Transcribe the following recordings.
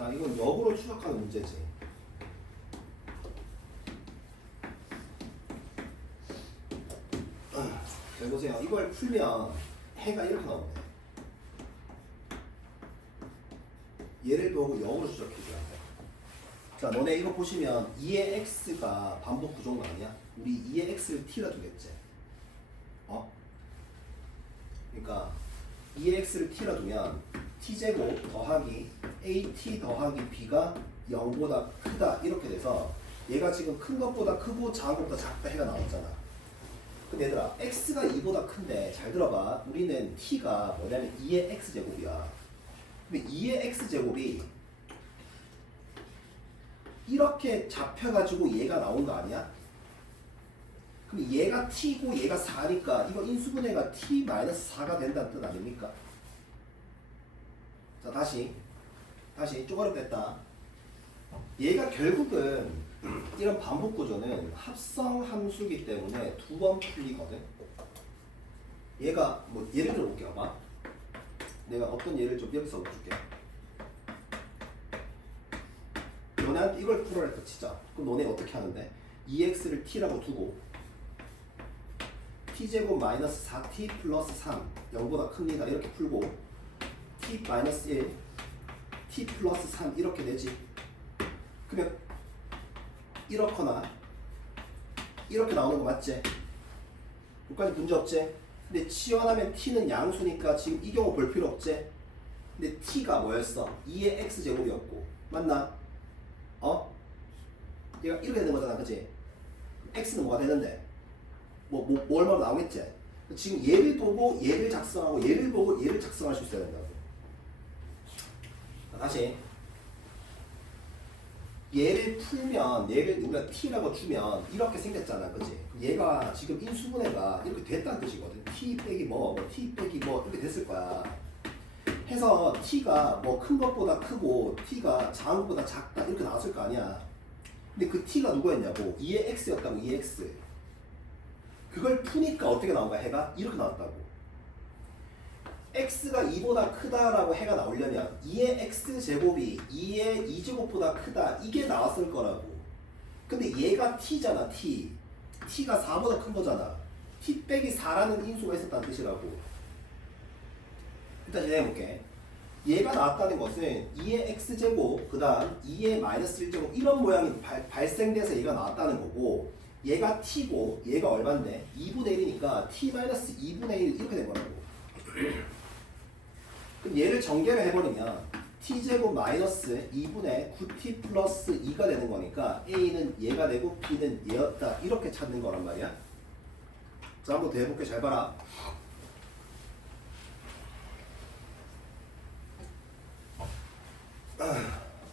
자, 이건 역으로 추적하는 문제지. 자, 보세요. 이걸 풀면 해가 이렇게 나오네. 얘를 보고 역으로 추적해줘야 돼. 자, 너네 이거 보시면 2의 x가 반복 구조인 거 아니야? 우리 2의 x를 t라 두겠지. 그러니까 2의 x를 t라 두면 t제곱 더하기 at 더하기 b가 0보다 크다 이렇게 돼서 얘가 지금 큰 것보다 크고 작은 것보다 작다 해가 나왔잖아. 근데 얘들아 x가 2보다 큰데 잘 들어봐. 우리는 t가 뭐냐면 2의 x제곱이야. 근데 2의 x제곱이 이렇게 잡혀가지고 얘가 나온 거 아니야? 그럼 얘가 t고 얘가 4니까 이거 인수분해가 t-4가 된다는 뜻 아닙니까? 자, 다시 쪼그렸댔다. 얘가 결국은 이런 반복 구조는 합성 함수이기 때문에 두 번 풀리거든. 얘가 뭐 예를 들어 볼게요. 봐. 내가 어떤 예를 좀 여기서 써줄게. 너네한테 이걸 풀어라 했다 치자. 그럼 너네 어떻게 하는데? 2x를 t라고 두고 t제곱 마이너스 4t 플러스 3 0보다 큽니다. 이렇게 풀고 t 마이너스 1 t 플러스 3 이렇게 되지. 그러면 이렇거나 이렇게 나오는 거 맞지? 여기까지 문제 없지? 근데 치환하면 t는 양수니까 지금 이 경우 볼 필요 없지? 근데 t가 뭐였어? 2의 x제곱이었고 맞나? 얘가 이렇게 되는 거잖아, 그치? x는 뭐가 되는데? 뭐 얼마로 나오겠지? 지금 얘를 보고 얘를 작성하고 얘를 보고 얘를 작성할 수 있어야 된다고. 다시 얘를 풀면 얘를 우리가 t라고 주면 이렇게 생겼잖아, 그치? 얘가 지금 인수분해가 이렇게 됐다는 뜻이거든. t 빼기 뭐 t 빼기 뭐 이렇게 됐을 거야. 해서 t가 뭐 큰 것보다 크고 t가 작은 것보다 작다 이렇게 나왔을 거 아니야. 근데 그 t가 누구였냐고? 2의 x였다고. 2의 x. 그걸 푸니까 어떻게 나온 거야? 해가 이렇게 나왔다고. x가 2보다 크다라고 해가 나오려면 2의 x제곱이 2의 2제곱보다 크다 이게 나왔을 거라고. 근데 얘가 t잖아. t가 4보다 큰 거잖아. t 빼기 4라는 인수가 있었다는 뜻이라고. 일단 진행해볼게. 얘가 나왔다는 것은 2의 x제곱 그 다음 2의 마이너스 1제곱 이런 모양이 발생돼서 얘가 나왔다는 거고, 얘가 t고 얘가 얼만데 2분의 1이니까 t 마이너스 2분의 1 이렇게 된 거라고. 그럼 얘를 전개를 해버리면 t제곱 마이너스 2분의 9t 플러스 2가 되는 거니까 a는 얘가 되고 b는 얘였다 이렇게 찾는 거란 말이야. 자, 한번 더 해볼게. 잘 봐라.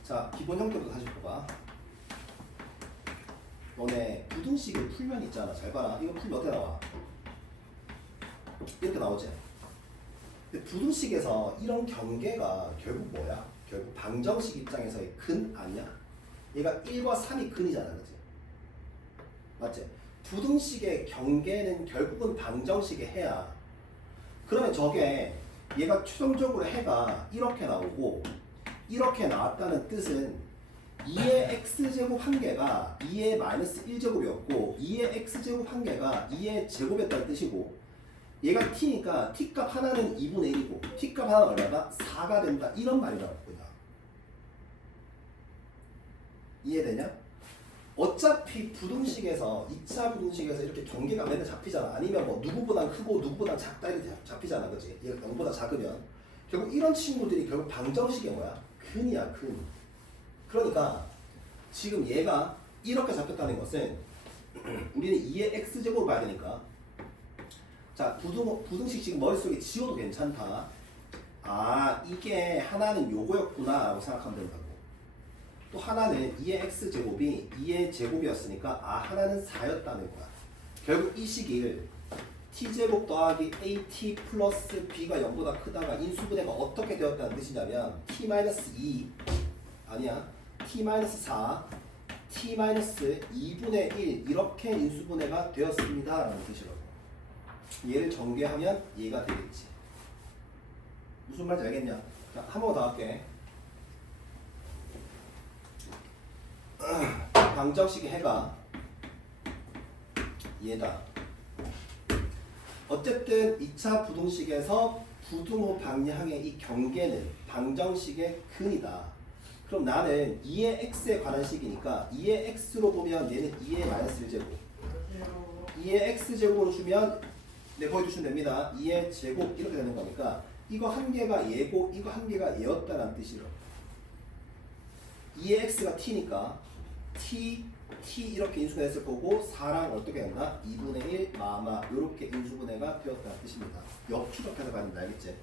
자, 기본 형태부터 다시 봐봐. 너네 부등식을 풀면 있잖아. 잘 봐라. 이거 풀면 어떻게 나와? 이렇게 나오지. 근데 부등식에서 이런 경계가 결국 뭐야? 결국 방정식 입장에서의 근 아니야? 얘가 1과 3이 근이잖아, 그치? 맞지? 부등식의 경계는 결국은 방정식의 해야. 그러면 저게 얘가 최종적으로 해가 이렇게 나오고 이렇게 나왔다는 뜻은 2의 x제곱 한 개가 2의 마이너스 1제곱이었고 2의 x제곱 한 개가 2의 제곱이었다는 뜻이고, 얘가 t니까 t값 하나는 2분의 1이고 t값 하나는 얼마다? 4가 된다 이런 말이라고. 그냥 이해되냐? 어차피 부등식에서 2차 부등식에서 이렇게 경계가 맨날 잡히잖아. 아니면 뭐 누구보다 크고 누구보다 작다 이렇게 잡히잖아, 그치? 얘가 0보다 작으면 결국 이런 친구들이 결국 방정식이 뭐야? 근이야, 근. 그러니까 지금 얘가 이렇게 잡혔다는 것은 우리는 2의 x제곱을 봐야 되니까, 자, 부등식 지금 머릿속에 지워도 괜찮다. 아, 이게 하나는 요거였구나 라고 생각하면 된다고. 또 하나는 2의 x제곱이 2의 제곱이었으니까 아, 하나는 4였다는 거야. 결국 이 식을 t제곱 더하기 at 플러스 b가 0보다 크다가 인수분해가 어떻게 되었다는 뜻이냐면 t-2 아니야, t-4 t-2분의 1 이렇게 인수분해가 되었습니다 라는 뜻이라고. 얘를 전개하면 얘가 되겠지. 무슨 말인지 알겠냐? 자, 한 번 더 할게. 방정식의 해가 얘다. 어쨌든 2차 부등식에서 부등호 방향의 이 경계는 방정식의 근이다. 그럼 나는 2의 x에 관한 식이니까 2의 x로 보면 얘는 2의 마이너스 1제곱 2의 x제곱으로 주면 네, 거기 두시면 됩니다. 2의 제곱 이렇게 되는 거니까 이거 한 개가 얘고 이거 한 개가 얘였다는 뜻이로 2의 x가 t니까 t 이렇게 인수분해했을 거고 4랑 어떻게 된다? 2분의 1 마마 이렇게 인수분해가 되었다는 뜻입니다. 역추적해서 가는 거 알겠지?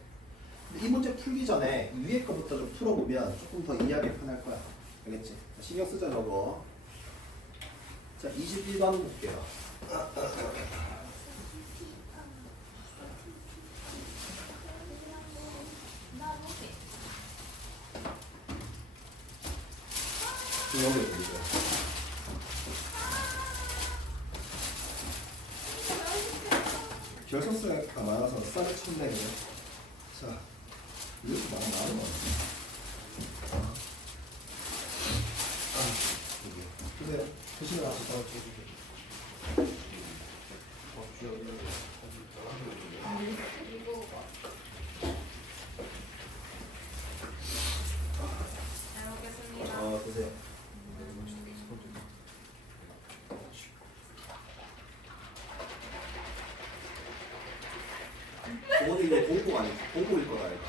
근데 이 문제 풀기 전에 위에 거부터 좀 풀어보면 조금 더 이해하기 편할 거야. 알겠지? 자, 신경 쓰자 저거. 자 21번 볼게요. 여기 보세요. 결선수가 많아서 쌀을 친다 이거. 자, 이렇게 많이 나오는 거 같아. 이게. 근데 조심해 가서 바로 줘주게. 잘 먹겠습니다. 드세요. 저거도 이거 공부 아니 공부일 거다 이거.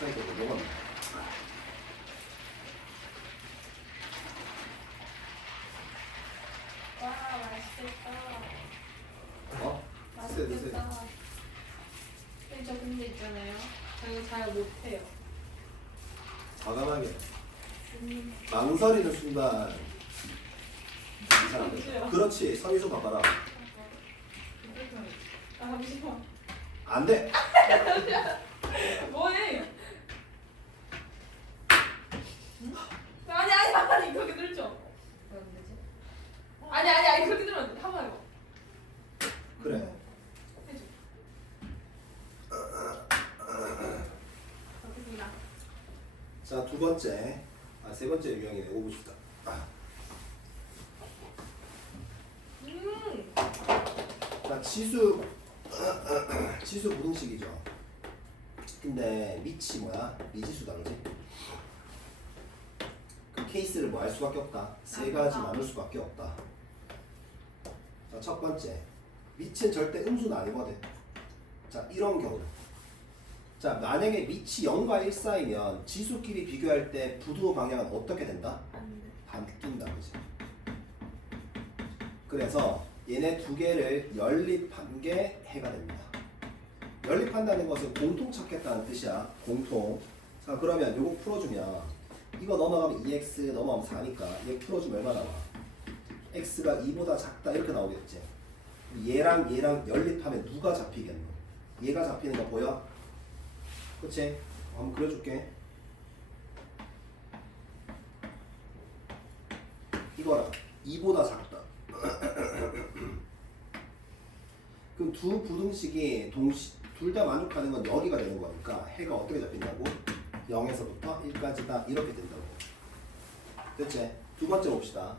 사이드 뭐가? 와 맛있겠다. 어? 드세요 드세요. 맛있겠다. 저 근데 있잖아요. 저 이거 잘 못해요. 과감하게. 망설이는 순간 이상한데. 그렇지. 선의소 봐봐라. 아 잠시만. 안 돼. 뭐해? 아니 그렇게 들죠. 아니 그렇게 들면 안 돼. 한번 해봐. 그래. 해줘. 먹겠습니다. 자, 두 번째. 세 번째 유형이네. 5부시다. 자, 지수 부등식이죠. 근데 밑이 뭐야? 미지수다, 그지? 그 케이스를 뭐 할 수밖에 없다. 세 가지 나눌 수밖에 없다. 자, 첫 번째. 밑은 절대 음수는 아니거든. 자, 이런 경우. 자, 만약에 밑이 0과 1 사이면 지수끼리 비교할 때 부등호 방향은 어떻게 된다? 바뀐다, 그지? 그래서 얘네 두 개를 연립한 게 해가 됩니다. 연립한다는 것은 공통 찾겠다는 뜻이야. 공통. 자, 그러면 요거 풀어주면 이거 넘어가면 2x 넘어가면 4니까 얘 풀어주면 얼마 나와? x가 2보다 작다 이렇게 나오겠지. 얘랑 연립하면 누가 잡히겠노? 얘가 잡히는 거 보여? 그치? 한번 그려줄게. 이거랑 2보다 작다. 그럼 두 부등식이 둘 다 만족하는 건 여기가 되는 거니까 해가 어떻게 잡힌다고? 0에서부터 1까지다 이렇게 된다고. 됐지? 두 번째 봅시다.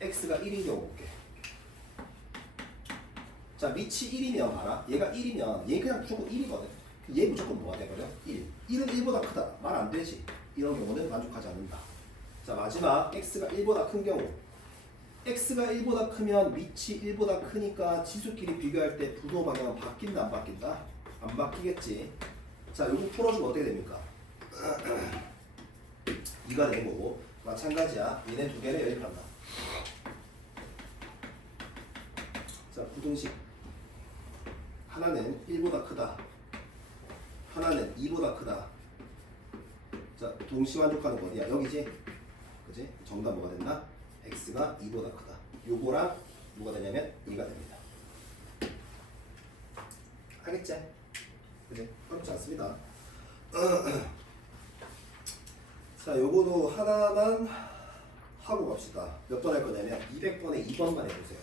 x가 1인 경우 볼게. 자, 밑이 1이면 알아? 얘가 1이면 얘 그냥 무조건 1이거든. 얘 무조건 뭐가 돼버려? 1. 1은 1보다 크다. 말 안 되지. 이런 경우는 만족하지 않는다. 자, 마지막 x가 1보다 큰 경우. x가 1보다 크면 밑이 1보다 크니까 지수끼리 비교할 때 부등호 방향은 바뀐다 안 바뀐다? 안 바뀌겠지. 자, 요거 풀어주면 어떻게 됩니까? 2가 되는 거고 마찬가지야. 얘네 두 개를 연립한다. 자, 부등식 하나는 1보다 크다. 하나는 2보다 크다. 자, 동시 만족하는 거 어디야? 여기지? 그지? 정답 뭐가 된다? x가 2보다 크다. 요거랑 뭐가 되냐면 2가 됩니다. 알겠지? 그지? 어렵지 않습니다. 자, 요거도 하나만 하고 갑시다. 몇 번 할 거냐면 200번에 2번만 해보세요.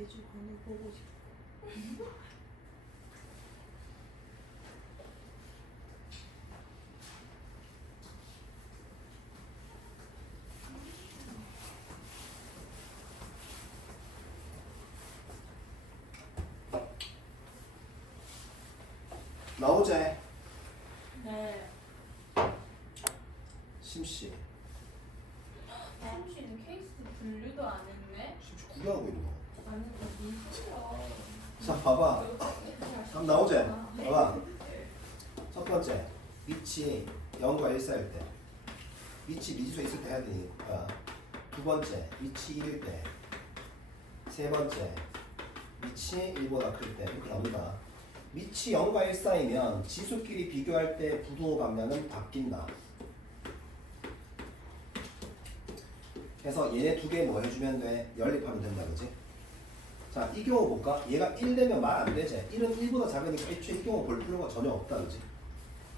제주 건우 보고 싶어. 나오제 네. 심씨 삼씨는 케이스 분류도 안 했네. 심씨 구경하고 있는 거. 아니 민지야. 자 봐봐. 한번 나오제. 봐봐. 첫 번째 위치 0과 1 사이일 때 위치 미지수 있을 때 해야 되니까. 두 번째 위치 1일 때. 세 번째 위치 1보다 클 때 이렇게 나옵니다. 위치 0과 1 사이면 지수끼리 비교할 때 부도 방향은 바뀐다. 그래서 얘네 두 개 뭐 해주면 돼? 연립하면 된다, 그지? 자, 이 경우 볼까? 얘가 1 되면 말 안 되지? 1은 1보다 작으니까 애초에 이 경우 볼 필요가 전혀 없다, 그지?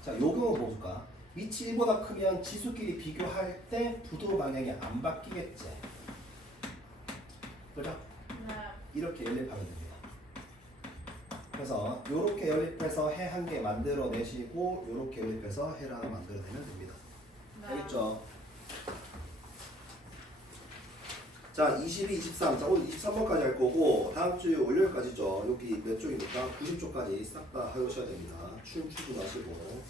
자, 요 경우 볼까? 위치 1보다 크면 지수끼리 비교할 때 부도 방향이 안 바뀌겠지? 그죠? 네. 이렇게 연립하면 됩니다. 그래서 요렇게 연립해서 해 한 개 만들어내시고 요렇게 연립해서 해를 하나 만들어내면 됩니다. 알겠죠? 자, 22, 23. 자, 오늘 23번까지 할 거고 다음 주 월요일까지죠. 여기 몇 쪽입니까? 90쪽까지 싹 다 하셔야 됩니다. 출근하시고.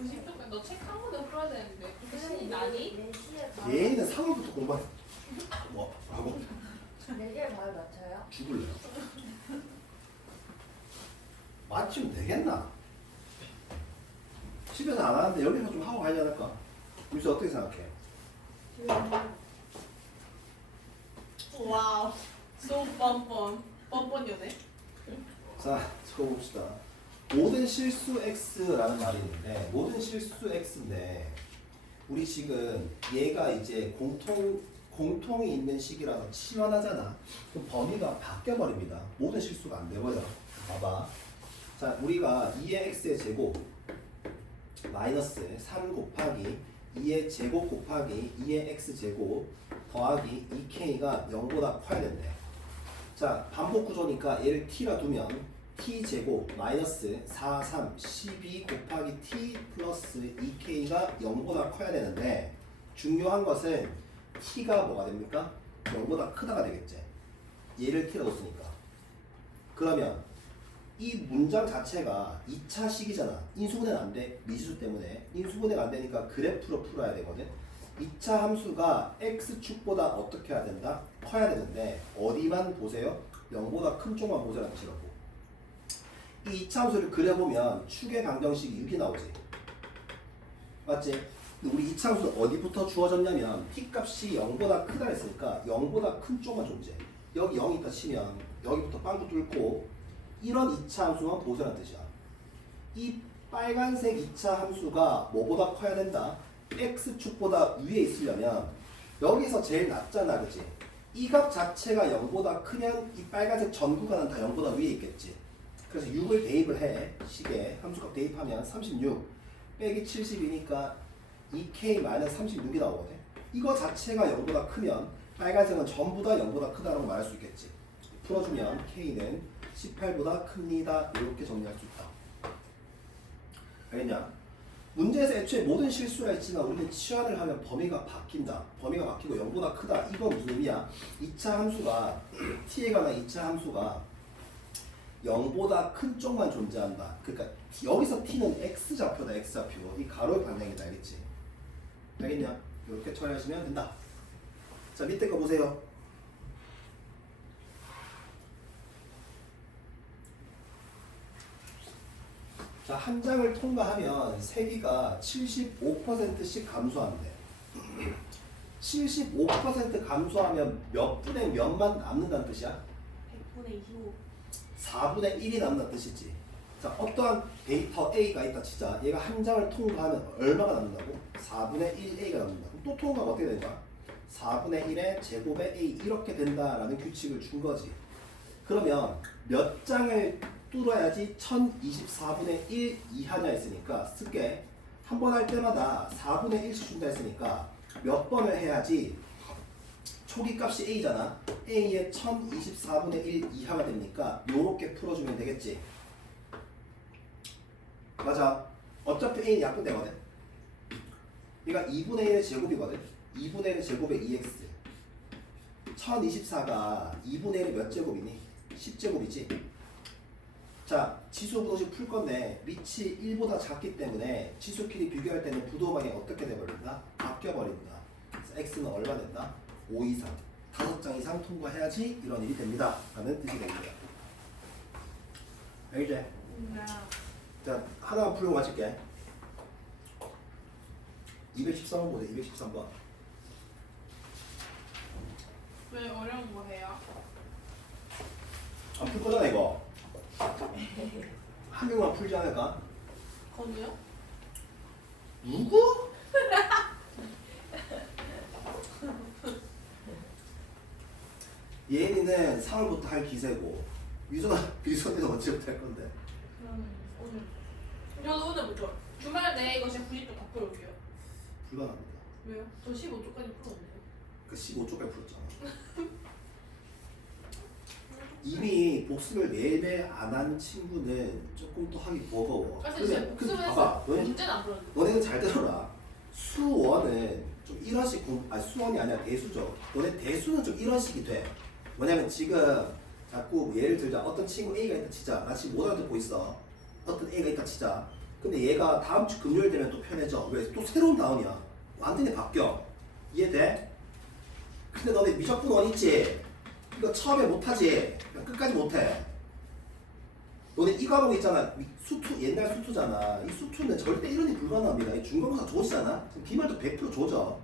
90분 너책 한 번도 풀어야 되는데 그렇게 신이 나니? 4시에 다 얘는 3월부터 공부해. 뭐? 하고 4시에 다 맞춰요? 죽을래요? 맞추면 되겠나? 집에서 안 하는데 여기서 좀 하고 가야 않을까? 유수 어떻게 생각해? 와우. So 뻔뻔이네. 자, 적어봅시다. 모든 실수 x라는 말이 있는데 모든 실수 x인데 우리 지금 얘가 이제 공통이 있는 식이라서 치환하잖아. 그럼 범위가 바뀌어 버립니다. 모든 실수가 안 되고요. 봐봐. 자, 우리가 2의 x의 제곱 마이너스 3 곱하기 2의 제곱 곱하기 2의 x 제곱 더하기 2k가 0보다 커야 된대. 자, 반복 구조니까 얘를 t라 두면 t 제곱 마이너스 4, 3, 12 곱하기 t 플러스 2k가 0보다 커야 되는데 중요한 것은 t가 뭐가 됩니까? 0보다 크다가 되겠지. 얘를 t라 뒀으니까. 그러면 이 문장 자체가 2차식이잖아. 인수분해는 안 돼. 미지수 때문에. 인수분해가 안 되니까 그래프로 풀어야 되거든. 2차 함수가 x축보다 어떻게 해야 된다? 커야 되는데 어디만 보세요? 0보다 큰 쪽만 보자는 뜻이라고. 이 2차 함수를 그려보면 축의 방정식이 6이 나오지. 맞지? 근데 우리 2차 함수는 어디부터 주어졌냐면 t값이 0보다 크다 했으니까 0보다 큰 쪽만 존재해. 여기 0이 있다 치면 여기부터 빵꾸 뚫고 이런 2차 함수만 보자는 뜻이야. 이 빨간색 2차 함수가 뭐보다 커야 된다? x축보다 위에 있으려면 여기서 제일 낮잖아, 그치? 이 값 자체가 0보다 크면 이 빨간색 전 구간은 다 0보다 위에 있겠지. 그래서 6을 대입을 해. 식에 함수값 대입하면 36 빼기 70이니까 2k-36이 나오거든. 이거 자체가 0보다 크면 빨간색은 전부 다 0보다 크다라고 말할 수 있겠지. 풀어주면 k는 18보다 큽니다. 이렇게 정리할 수 있다. 알겠냐? 문제에서 애초에 모든 실수가 있지만 우리는 치환을 하면 범위가 바뀐다. 범위가 바뀌고 0보다 크다. 이건 무슨 의미야? 2차 함수가 t에 관한 2차 함수가 0보다 큰 쪽만 존재한다. 그러니까 여기서 t는 x좌표다. x좌표. 이 가로의 방향이다. 알겠지? 알겠냐? 이렇게 처리하시면 된다. 자, 밑에 거 보세요. 자, 한 장을 통과하면 세기가 75%씩 감소한대. 75% 감소하면 몇 분의 몇만 남는다는 뜻이야? 100분의 25. 4분의 1이 남는다는 뜻이지. 자, 어떠한 데이터 A가 있다 치자. 얘가 한 장을 통과하면 얼마가 남는다고? 4분의 1A가 남는다고. 또 통과하면 어떻게 된다? 4분의 1의 제곱의 A 이렇게 된다라는 규칙을 준 거지. 그러면 몇 장을 뚫어야지 1024분의 1 이하냐 했으니까 쓸게. 한 번 할 때마다 4분의 1씩 준다 했으니까 몇 번을 해야지 초기 값이 a잖아. a의 1024분의 1 이하가 됩니까? 요렇게 풀어주면 되겠지. 맞아. 어차피 a는 약분되거든. 그러니까 2분의 1의 제곱이거든. 2분의 1의 제곱에 2x. 1024가 2분의 1의 몇 제곱이니? 10제곱이지. 자, 지수 부동식 풀 건데 밑이 1보다 작기 때문에 지수끼리 비교할 때는 부도방이 어떻게 돼버린다? 바뀌어버린다. 그래서 x는 얼마 된다? 5 이상. 5장 이상 통과해야지 이런 일이 됩니다. 라는 뜻이 됩니다. 알겠지? 네. 자, 하나만 풀고 마칠게. 213번 보세요. 213번. 왜 어려운 거 해요? 안 풀 거잖아 이거. 한 명만 풀지 않을까? 건우요? 누구? 예은이는 3월부터 할 기세고 미선이는 언제부터 할 건데? 그럼 오늘. 저도 오늘부터. 주말 내에 이거 제가 90도 다 풀어올게요. 불가능합니다. 왜요? 저 15초까지 풀었는데요. 그 15초까지 풀었잖아. 이미 복습을 매일매일 안 한 친구는 조금 또 하기 버거워. 사실 제가 복습을 봐봐. 했어요. 문제는 안 풀었는데. 너네는 잘 들어라. 수원은 좀 이런 식 수원이 아니라 대수죠. 너네 대수는 좀 이런 식이 돼. 뭐냐면 지금 자꾸 예를 들자 어떤 친구 A가 있다 치자. 나 지금 못 알아듣고 있어. 어떤 A가 있다 치자. 근데 얘가 다음 주 금요일 되면 또 편해져. 왜? 또 새로운 다운이야. 완전히 바뀌어. 이해돼? 근데 너네 미적분 원 있지? 이거 처음에 못하지? 그냥 끝까지 못해. 너네 이 과목 있잖아. 수투 옛날 수투잖아. 이 수투는 절대 이론이 불가능합니다. 이 중간고사 조지잖아. 기말도 100% 조져.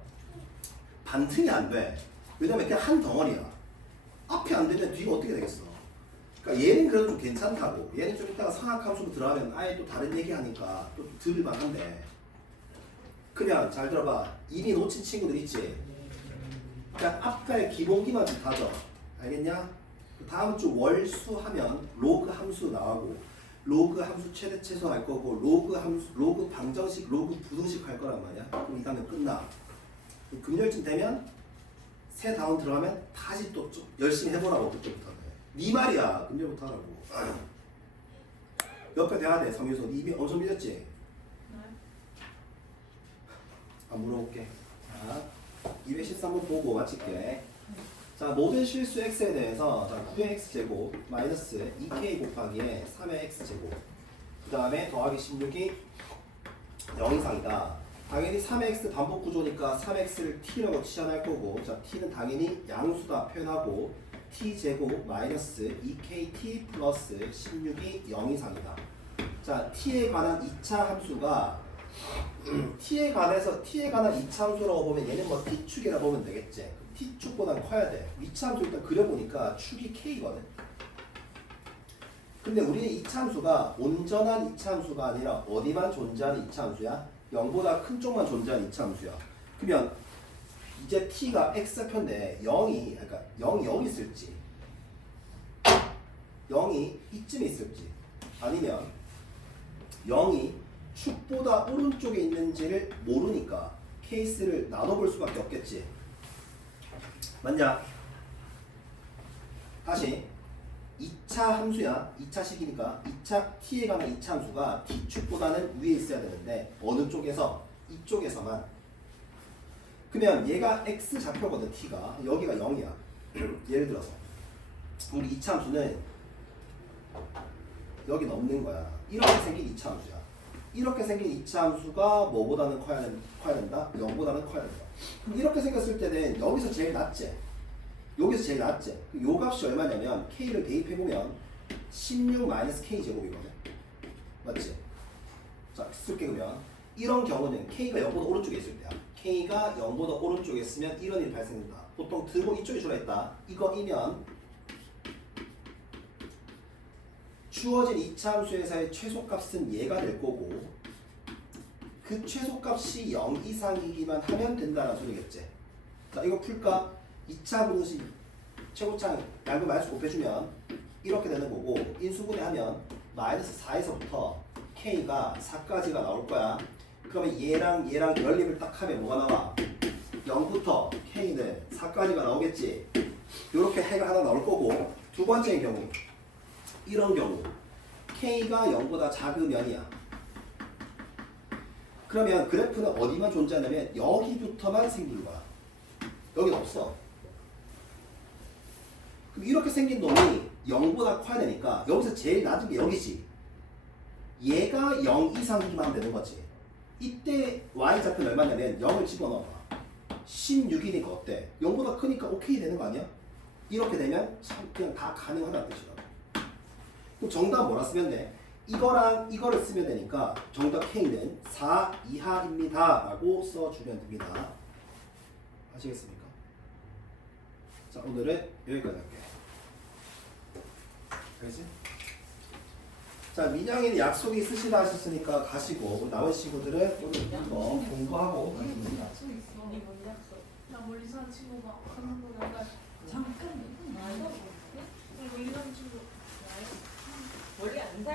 반등이 안 돼. 왜냐면 그냥 한 덩어리야. 앞이 안 되면 뒤가 어떻게 되겠어? 그러니까 얘는 그래도 좀 괜찮다고. 얘는 좀 이따가 상학함수로 들어가면 아예 또 다른 얘기 하니까 또 들을만 한데. 그냥 잘 들어봐. 이미 놓친 친구들 있지? 그냥 앞에 기본기만 좀 다져. 알겠냐? 다음 주 월수 하면 로그 함수 나오고 로그 함수 최대 최소 할 거고 로그 함수 로그 방정식 로그 부등식 할 거란 말이야. 그럼 이 단계 끝나. 금요일쯤 되면 새 다운 들어가면 다시 또 좀 열심히 해보라고 그때부터는. 네 말이야. 금요일부터 하라고. 옆에 돼야 돼. 성유소. 네 입이 엄청 밀렸지? 네. 물어볼게. 자, 213번 보고 마칠게. 자, 모든 실수 x에 대해서 자, 9의 x제곱 마이너스 2k 곱하기에 3의 x제곱 그 다음에 더하기 16이 0 이상이다. 당연히 3x 반복 구조니까 3x를 t라고 치환할 거고 자, t는 당연히 양수다 표현하고 t제곱 마이너스 2kt 플러스 16이 0 이상이다. 자, t에 관한 2차 함수가 t에 관한 2차 함수라고 보면 얘는 뭐 t축이라고 보면 되겠지. t축보단 커야 돼. 2차 함수 일단 그려보니까 축이 k거든. 근데 우리는 2차 함수가 온전한 2차 함수가 아니라 어디만 존재하는 2차 함수야? 0보다 큰 쪽만 존재하는 2차 함수야. 그러면 이제 t가 x편인데 0이 그러니까 0이 여기 있을지 0이 이쯤에 있을지 아니면 0이 축보다 오른쪽에 있는지를 모르니까 케이스를 나눠볼 수밖에 없겠지. 맞냐? 다시 2차 함수야. 2차 식이니까 2차 t에 관한 2차 함수가 t축보다는 위에 있어야 되는데 어느 쪽에서? 이쪽에서만. 그러면 얘가 x 좌표거든. t가 여기가 0이야. 예를 들어서 우리 2차 함수는 여기 없는 거야. 이렇게 생긴 2차 함수야. 이렇게 생긴 2차 함수가 뭐보다는 커야 된다? 0보다는 커야 된다. 그럼 이렇게 생겼을 때는 여기서 제일 낮지? 여기서 제일 낮지? 요 값이 얼마냐면 k를 대입해보면 16-k 제곱이거든. 맞지? 자, 쓸게. 그러면 이런 경우는 k가 0보다 오른쪽에 있을 때야. k가 0보다 오른쪽에 있으면 이런 일이 발생된다. 보통 들고 이쪽에 주라 했다. 이거이면 주어진 2차 함수에서의 최소값은 얘가 될 거고 그 최소값이 0 이상이기만 하면 된다는 소리겠지. 자, 이거 풀까? 2차 분식 최고창 양분 마이너스 곱해주면 이렇게 되는 거고 인수분해하면 마이너스 4에서부터 k가 4까지가 나올 거야. 그러면 얘랑 연립을 딱 하면 뭐가 나와? 0부터 K는 4까지가 나오겠지. 이렇게 해가 하나 나올 거고, 두 번째의 경우 이런 경우 K가 0보다 작으면이야. 그러면 그래프는 어디만 존재하냐면 여기부터만 생긴 거야. 여긴 없어. 그럼 이렇게 생긴 놈이 0보다 커야 되니까 여기서 제일 낮은 게 여기지. 얘가 0 이상이기만 하면 되는 거지. 이때 y좌표는 얼마냐면 0을 집어넣어봐. 16이니까 어때? 0보다 크니까 오케이 되는 거 아니야? 이렇게 되면 참 그냥 다 가능하다는 뜻이라고. 그럼 정답 뭐라 쓰면 돼? 이거랑 이거를 쓰면 되니까 정답 K는 4 이하입니다 라고 써주면 됩니다. 아시겠습니까? 자, 오늘은 여기까지 할게요. 알겠지? 자, 민영이는 약속이 있으시다 하셨으니까 가시고 남은 친구들은 오늘 공부하고 가십니다. 언니 뭔 약속? 나 멀리 사는 친구가 가는 거 나가. 잠깐 이거 말도 그리고 일하는 친구. 멀리 안 사.